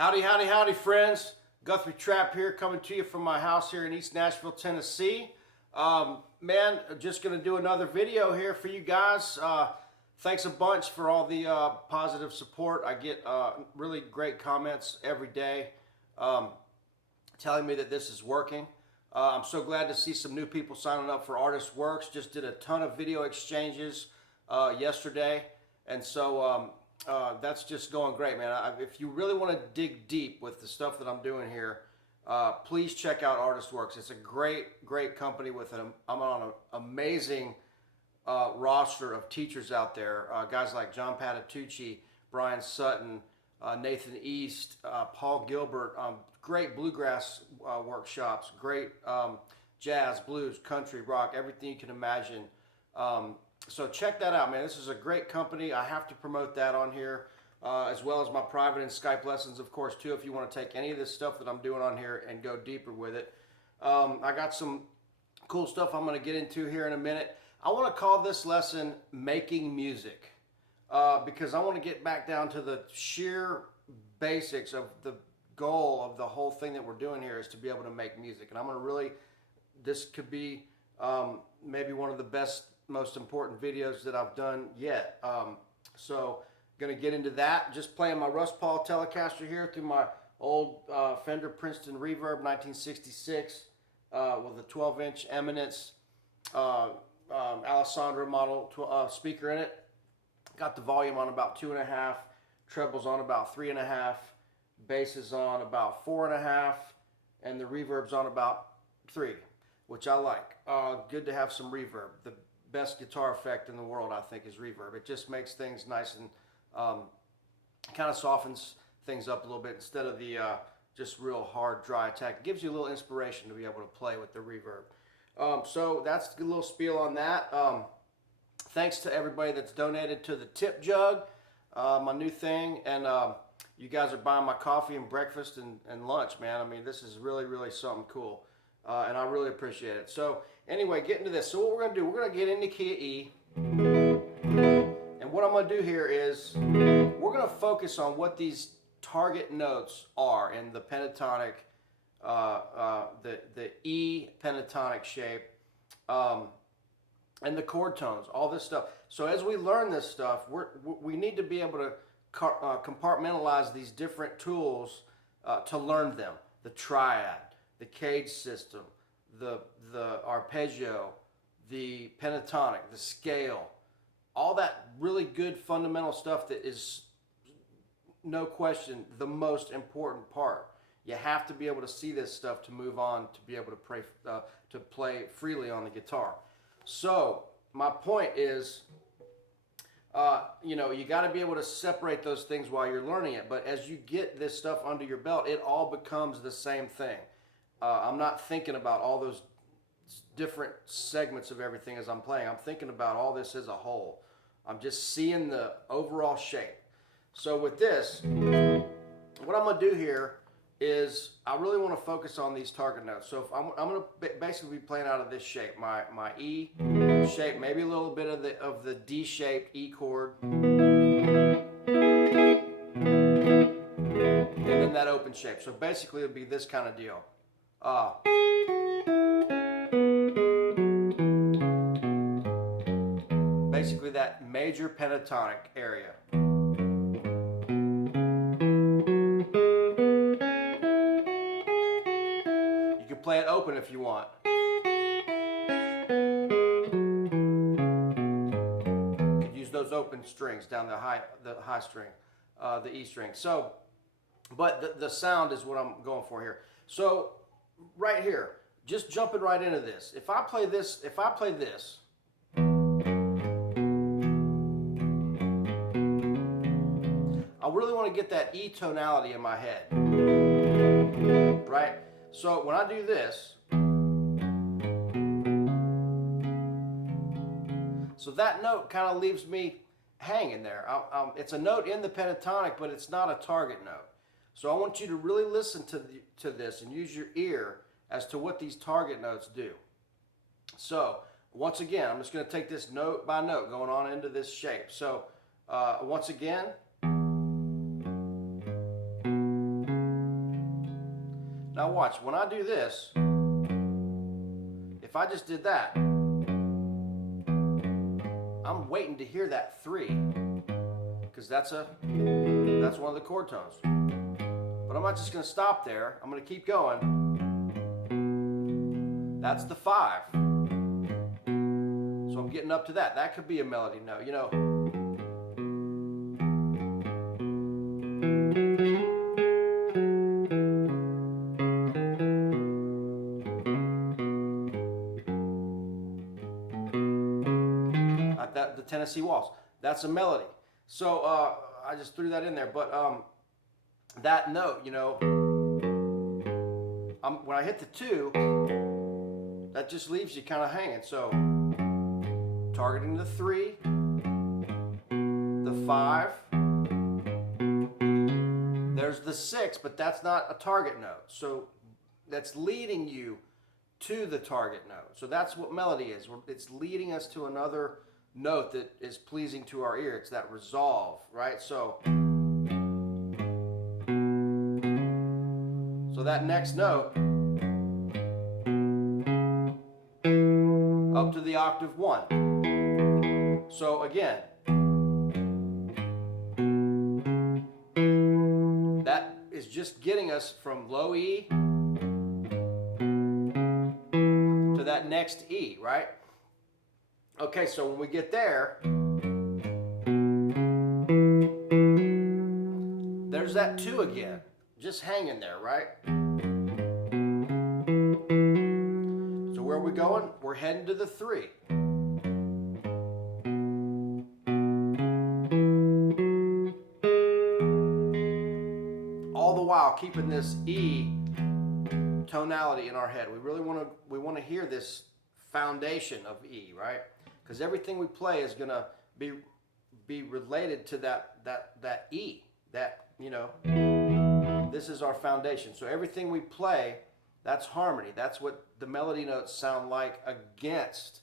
Howdy, howdy, howdy, friends. Guthrie Trapp here, coming to you from my house here in East Nashville, Tennessee. Man, just going to do another video here for you guys. Thanks a bunch for all the positive support. I get really great comments every day telling me that this is working. I'm so glad to see some new people signing up for Artist Works. Just did a ton of video exchanges yesterday, and so that's just going great, man. If you really want to dig deep with the stuff that I'm doing here, please check out Artist Works. It's a great company with I'm on an amazing roster of teachers out there. Guys like John Patitucci, Brian Sutton, Nathan East, Paul Gilbert. Great bluegrass workshops, great jazz, blues, country, rock, everything you can imagine. So check that out, man. This is a great company. I have to promote that on here, as well as my private and Skype lessons, of course, too, if you want to take any of this stuff that I'm doing on here and go deeper with it. I got some cool stuff I'm going to get into here in a minute. I want to call this lesson Making Music, because I want to get back down to the sheer basics of the goal of the whole thing that we're doing here is to be able to make music. And I'm going to really, this could be maybe one of the best, most important videos that I've done yet. So going to get into that. Just playing my Russ Paul Telecaster here through my old Fender Princeton Reverb 1966 with a 12-inch Eminence Alessandro model speaker in it. Got the volume on about 2.5, trebles on about 3.5, bass is on about 4.5, and the reverb's on about 3, which I like. Good to have some reverb. The best guitar effect in the world, I think, is reverb. It just makes things nice and kind of softens things up a little bit instead of the just real hard, dry attack. It gives you a little inspiration to be able to play with the reverb. So that's a little spiel on that. Thanks to everybody that's donated to the Tip Jug, my new thing, and you guys are buying my coffee and breakfast and lunch, man. I mean, this is really something cool, and I really appreciate it. So anyway, getting to this. So what we're going to do, we're going to get into key of E, and what I'm going to do here is we're going to focus on what these target notes are in the pentatonic, the E pentatonic shape, and the chord tones, all this stuff. So as we learn this stuff, we need to be able to compartmentalize these different tools to learn them. The triad, the cage system, the arpeggio, the pentatonic, the scale, all that really good fundamental stuff that is, no question, the most important part. You have to be able to see this stuff to move on, to be able to play freely on the guitar. So my point is, you know, you got to be able to separate those things while you're learning it. But as you get this stuff under your belt, it all becomes the same thing. I'm not thinking about all those different segments of everything as I'm playing. I'm thinking about all this as a whole. I'm just seeing the overall shape. So with this, what I'm going to do here is I really want to focus on these target notes. So if I'm going to basically be playing out of this shape, my E shape, maybe a little bit of the D-shaped E chord, and then that open shape. So basically it'll be this kind of deal. Basically that major pentatonic area. Play it open if you want. You could use those open strings down the high string, the E string. So, but the sound is what I'm going for here. So, right here, just jumping right into this. If I play this, I really want to get that E tonality in my head, right? So when I do this, so that note kind of leaves me hanging there. It's a note in the pentatonic, but it's not a target note. So I want you to really listen to this and use your ear as to what these target notes do. So once again, I'm just going to take this note by note going on into this shape. So once again, Now watch, when I do this, if I just did that, I'm waiting to hear that 3, because that's one of the chord tones. But I'm not just going to stop there. I'm going to keep going. That's the 5. So I'm getting up to that. That could be a melody note, you know. The Tennessee Waltz. That's a melody. So I just threw that in there. But that note, you know, when I hit the 2, that just leaves you kind of hanging. So targeting the 3, the 5, there's the 6, but that's not a target note. So that's leading you to the target note. So that's what melody is. It's leading us to another note that is pleasing to our ear. It's that resolve, right? So that next note up to the octave 1. So again, that is just getting us from low E to that next E, right? Okay, so when we get there, there's that 2 again, just hanging there, right? So where are we going? We're heading to the 3. All the while keeping this E tonality in our head. We really want to hear this foundation of E, right? Because everything we play is gonna be related to that E. That, you know, this is our foundation. So everything we play, that's harmony. That's what the melody notes sound like against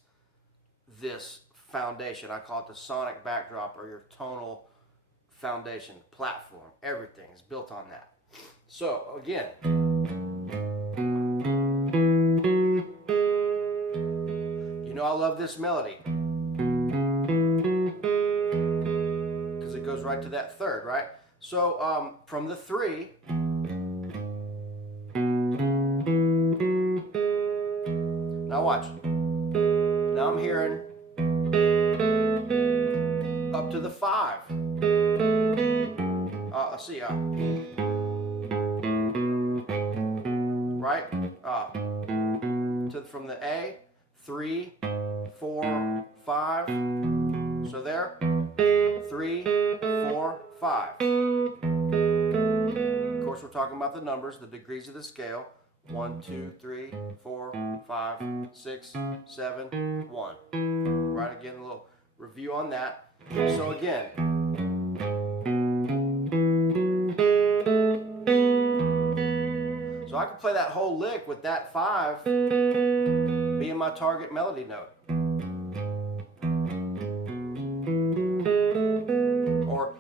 this foundation. I call it the sonic backdrop, or your tonal foundation, platform. Everything is built on that. So again, you know, I love this melody because it goes right to that 3rd, right? So from the 3, now watch. Now I'm hearing up to the 5. Let's see, right? From the A, 3, 4, 5. So there, 3, 4, 5. Of course, we're talking about the numbers, the degrees of the scale. 1, 2, 3, 4, 5, 6, 7, 1. Right, again, a little review on that. So again, I can play that whole lick with that 5 being my target melody note. Or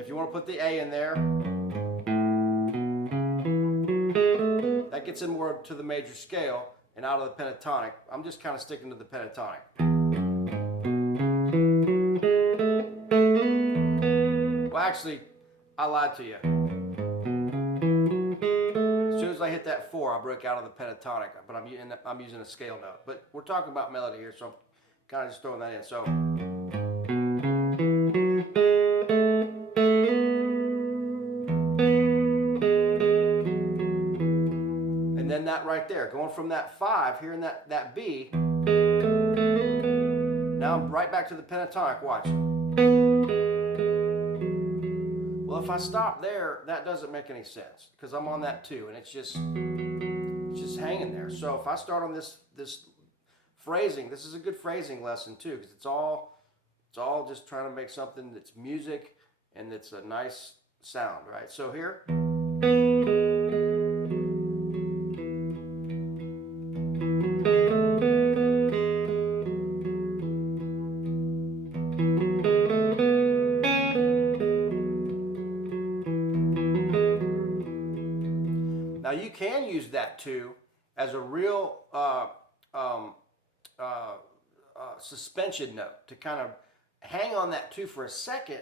if you want to put the A in there, that gets in more to the major scale and out of the pentatonic. I'm just kind of sticking to the pentatonic. Well, actually, I lied to you. As soon as I hit that 4, I broke out of the pentatonic, but I'm using a scale note. But we're talking about melody here, so I'm kind of just throwing that in. So, and then that right there, going from that 5, hearing that B, now I'm right back to the pentatonic. Watch. Well, if I stop there, that doesn't make any sense because I'm on that 2, and it's just hanging there. So if I start on this phrasing, this is a good phrasing lesson too, because it's all just trying to make something that's music and it's a nice sound, right? So here. can use that 2 as a real suspension note to kind of hang on that 2 for a second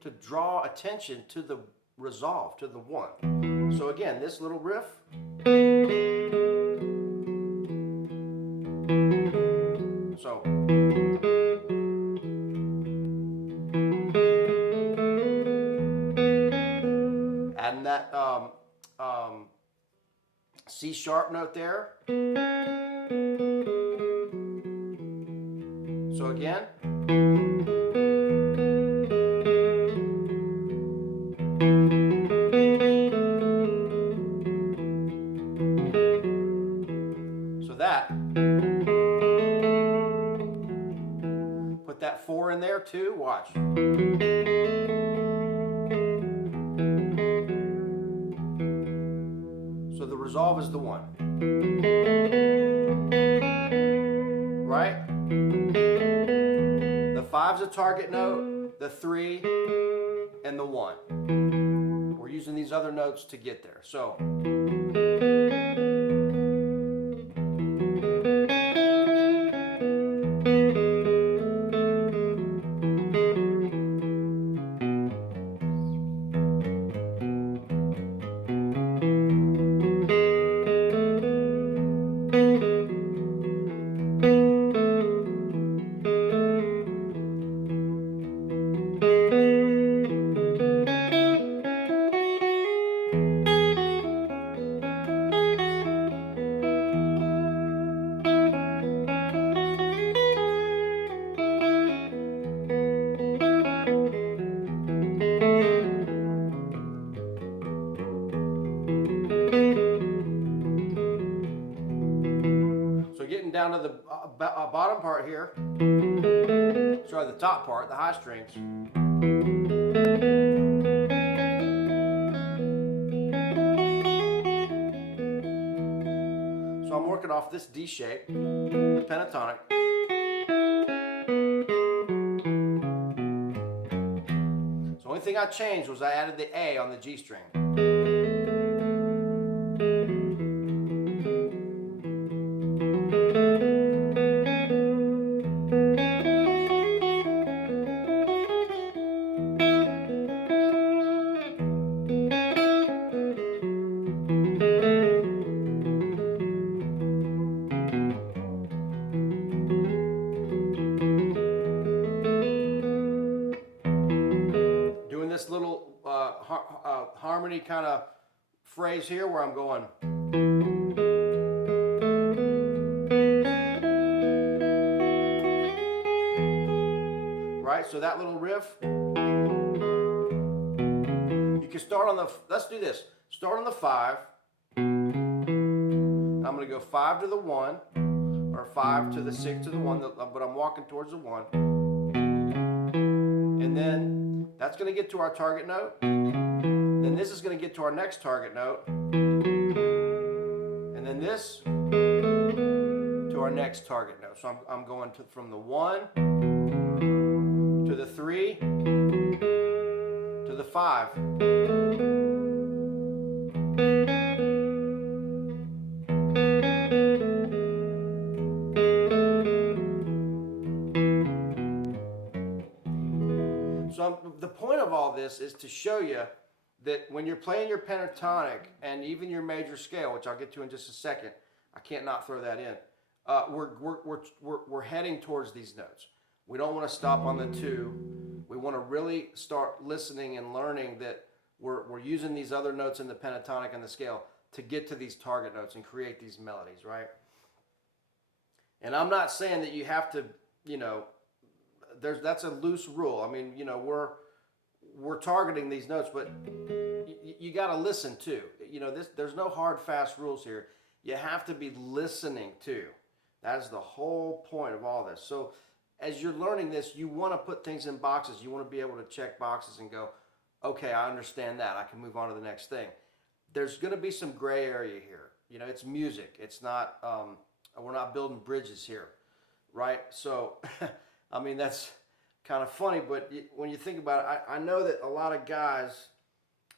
to draw attention to the resolve, to the 1. So again, this little riff. So adding that C sharp note there. So again. So that. Put that 4 in there too, watch. So the resolve is the 1. Right? The 5's a target note, the 3, and the 1. We're using these other notes to get there. So down to the bottom part here, sorry, the top part, the high strings. So I'm working off this D shape, the pentatonic. So the only thing I changed was I added the A on the G string. This little harmony kind of phrase here where I'm going. Right, so that little riff. You can start on the, let's do this. Start on the 5. I'm going to go 5 to the 1, or 5 to the 6 to the 1, but I'm walking towards the 1. And then that's going to get to our target note. Then this is going to get to our next target note. And then this to our next target note. So I'm going from the 1 to the 3 to the 5. So the point of all this is to show you that when you're playing your pentatonic and even your major scale, which I'll get to in just a second, I can't not throw that in. We're heading towards these notes. We don't want to stop on the 2. We want to really start listening and learning that we're using these other notes in the pentatonic and the scale to get to these target notes and create these melodies, right? And I'm not saying that you have to, you know, that's a loose rule. I mean, you know, we're targeting these notes, but you got to listen too. You know, there's no hard, fast rules here. You have to be listening too. That is the whole point of all this. So as you're learning this, you want to put things in boxes. You want to be able to check boxes and go, okay, I understand that. I can move on to the next thing. There's going to be some gray area here. You know, it's music. It's not, we're not building bridges here, right? So, I mean, that's kind of funny, but when you think about it, I know that a lot of guys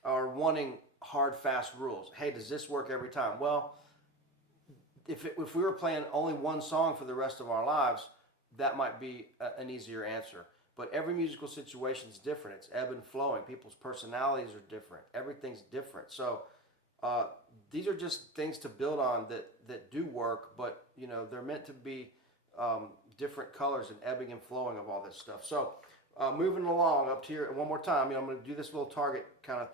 are wanting hard, fast rules. Hey, does this work every time? Well, if we were playing only one song for the rest of our lives, that might be an easier answer. But every musical situation is different. It's ebb and flowing. People's personalities are different. Everything's different. So these are just things to build on that do work, but you know they're meant to be different colors and ebbing and flowing of all this stuff. So moving along up to here one more time. You know, I'm going to do this little target kind of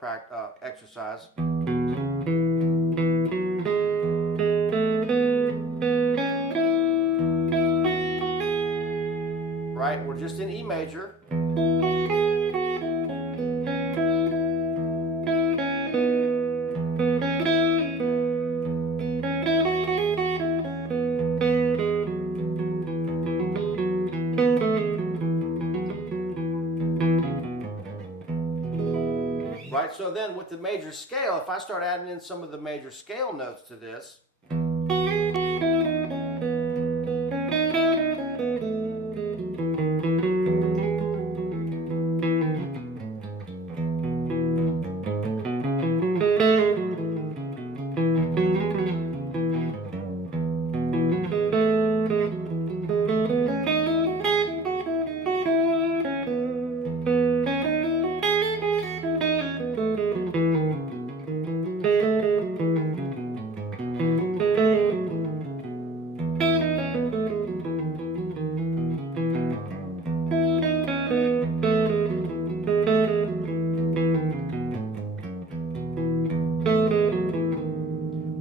exercise. Right, we're just in E major. Right, so then with the major scale, if I start adding in some of the major scale notes to this,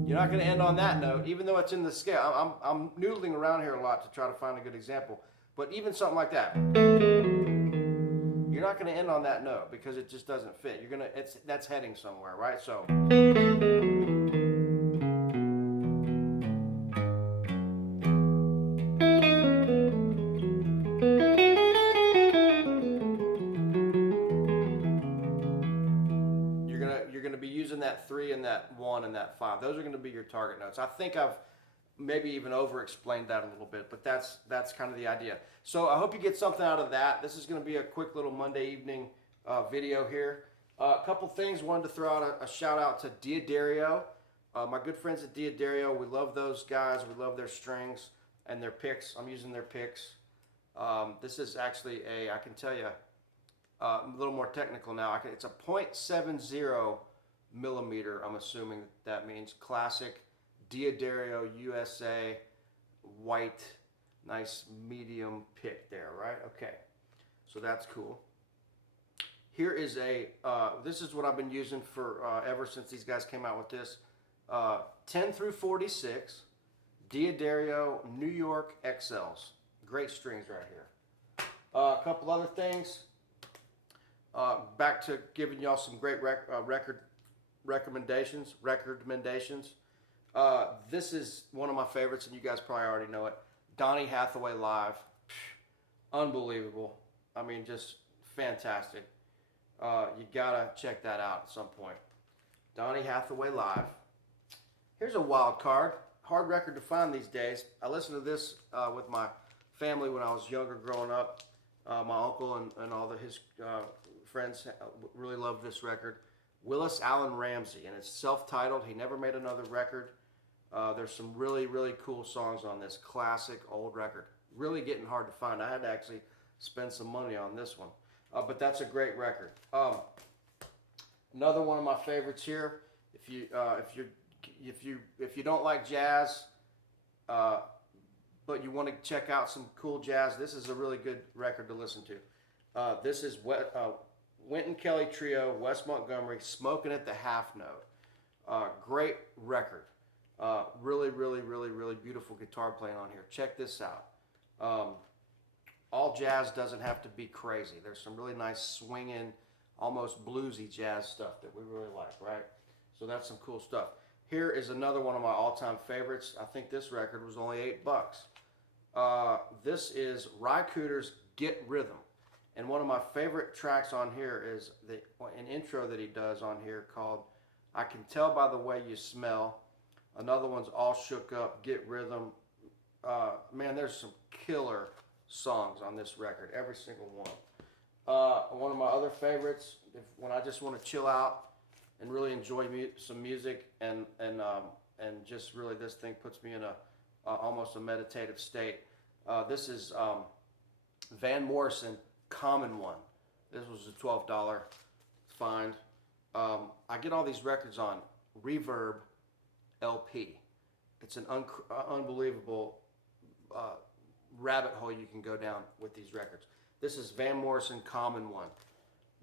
you're not going to end on that note, even though it's in the scale. I'm noodling around here a lot to try to find a good example. But even something like that, you're not going to end on that note because it just doesn't fit. You're gonna that's heading somewhere, right? So you're gonna be using that 3 and that 1 and that 5. Those are going to be your target notes. I think I've maybe even over-explained that a little bit, but that's kind of the idea. So I hope you get something out of that. This is going to be a quick little Monday evening video here. A couple things. Wanted to throw out a shout out to Diodario. My good friends at Diodario. We love those guys. We love their strings and their picks. I'm using their picks. This is actually I can tell you a little more technical now. It's a 0.70 millimeter, I'm assuming that means, classic Diodario USA white, nice medium pick there, right? Okay, so that's cool. Here is this is what I've been using for ever since these guys came out with this. 10 through 46 Diodario New York XLs. Great strings right here. A couple other things. Back to giving y'all some great record recommendations. This is one of my favorites, and you guys probably already know it. Donny Hathaway Live. Unbelievable. I mean, just fantastic. You gotta check that out at some point. Donny Hathaway Live. Here's a wild card. Hard record to find these days. I listened to this with my family when I was younger, growing up. My uncle and all his friends really loved this record. Willis Allen Ramsey, and it's self-titled. He never made another record. There's some really, really cool songs on this classic old record. Really getting hard to find. I had to actually spend some money on this one, but that's a great record. Another one of my favorites here. If you don't like jazz, but you want to check out some cool jazz, this is a really good record to listen to. This is Wynton Kelly Trio, Wes Montgomery, Smoking at the Half Note. Great record. Really, really, really, really beautiful guitar playing on here. Check this out. All jazz doesn't have to be crazy. There's some really nice swinging, almost bluesy jazz stuff that we really like, right? So that's some cool stuff. Here is another one of my all-time favorites. I think this record was only $8. This is Ry Cooder's Get Rhythm. And one of my favorite tracks on here is an intro that he does on here called I Can Tell by the Way You Smell. Another one's All Shook Up, Get Rhythm. Man, there's some killer songs on this record, every single one. One of my other favorites, when I just want to chill out, and really enjoy some music, and just really this thing puts me in a almost a meditative state. This is Van Morrison Common One. This was a $12 find. I get all these records on Reverb LP. It's an unbelievable rabbit hole you can go down with these records. This is Van Morrison Common One.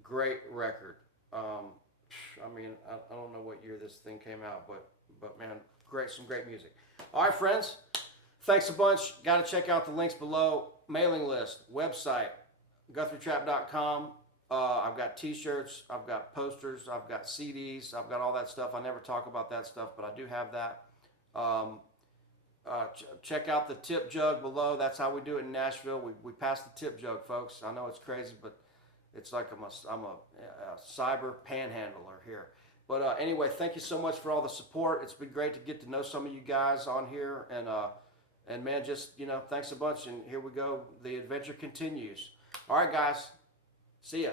Great record. I mean, I don't know what year this thing came out, but man, some great music. All right, friends, thanks a bunch. Got to check out the links below. Mailing list, website, GuthrieTrapp.com. I've got t-shirts, I've got posters, I've got CDs, I've got all that stuff. I never talk about that stuff, but I do have that. Check out the tip jug below. That's how we do it in Nashville. We pass the tip jug, folks. I know it's crazy, but it's like I'm a cyber panhandler here. But anyway, thank you so much for all the support. It's been great to get to know some of you guys on here, and man, just thanks a bunch. And here we go. The adventure continues. All right, guys. See ya.